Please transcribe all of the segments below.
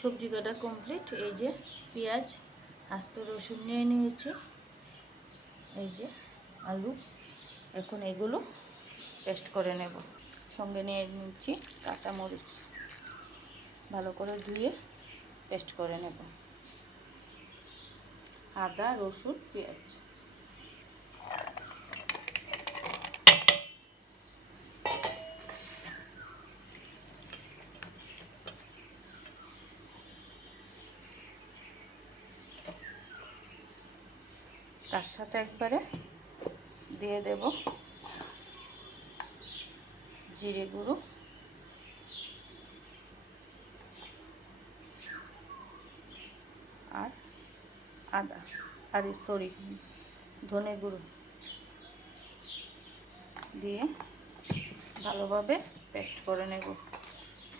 সবজি কাটা কমপ্লিট। এই যে পেঁয়াজ, আস্ত রসুন নিয়ে নিয়েছি, এই যে আলু। এখন এগুলো পেস্ট করে নেব। সঙ্গে নিয়ে নিচ্ছি কাঁচামরিচ, ভালো করে ধুয়ে পেস্ট করে নেব। আদা, রসুন, পেঁয়াজ। তার সাথে একবারে দিয়ে দেব জিরে গুঁড়ো, আর ধনে গুঁড়ো দিয়ে ভালোভাবে পেস্ট করে নেব।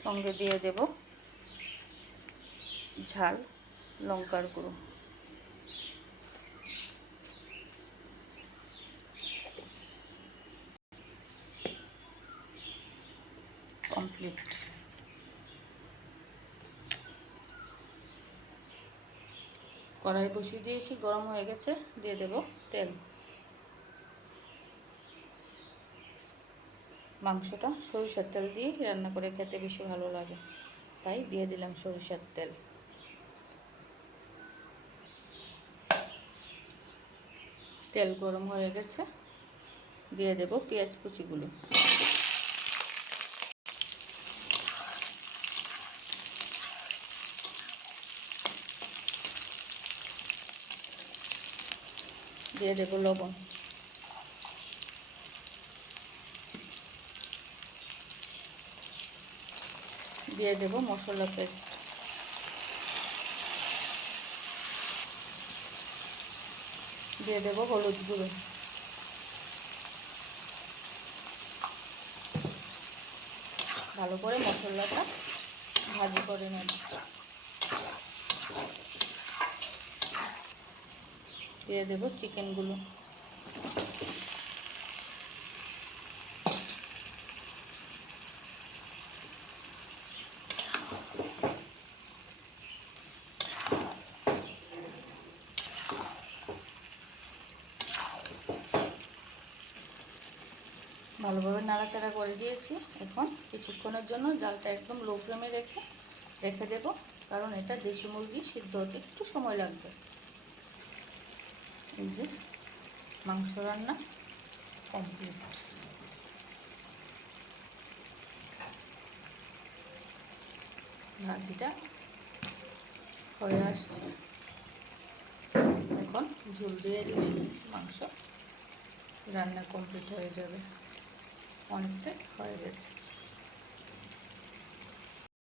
সঙ্গে দিয়ে দেব ঝাল লঙ্কার গুঁড়ো। কমপ্লিট। কড়াই বসিয়ে দিয়েছি, গরম হয়ে গেছে। দিয়ে দেব তেল। মাংসটা সরিষার তেল দিয়ে রান্না করে খেতে বেশি ভালো লাগে, তাই দিয়ে দিলাম সরিষার তেল। তেল গরম হয়ে গেছে, দিয়ে দেব পেঁয়াজ কুচিগুলো। দিয়ে দেব লবণ। দিয়ে দেব মশলা পেস্ট। দিয়ে দেব হলুদ গুঁড়ো। ভালো করে মশলাটা ভাজি করে নেব। দিয়ে দেব চিকেনগুলো। ভালোভাবে নাড়াচাড়া করে দিয়েছি। এখন কিছুক্ষণের জন্য জালটা একদম লো ফ্লেমে রেখে দেব, কারণ এটা দেশি মুরগি, সিদ্ধ হতে একটু সময় লাগবে। এই যে মাংস রান্না কমপ্লিট। ভাজিটা হয়ে আসছে। এখন ঝোল দিয়ে দিলে মাংস রান্না কমপ্লিট হয়ে যাবে। অনেকটা হয়ে গেছে।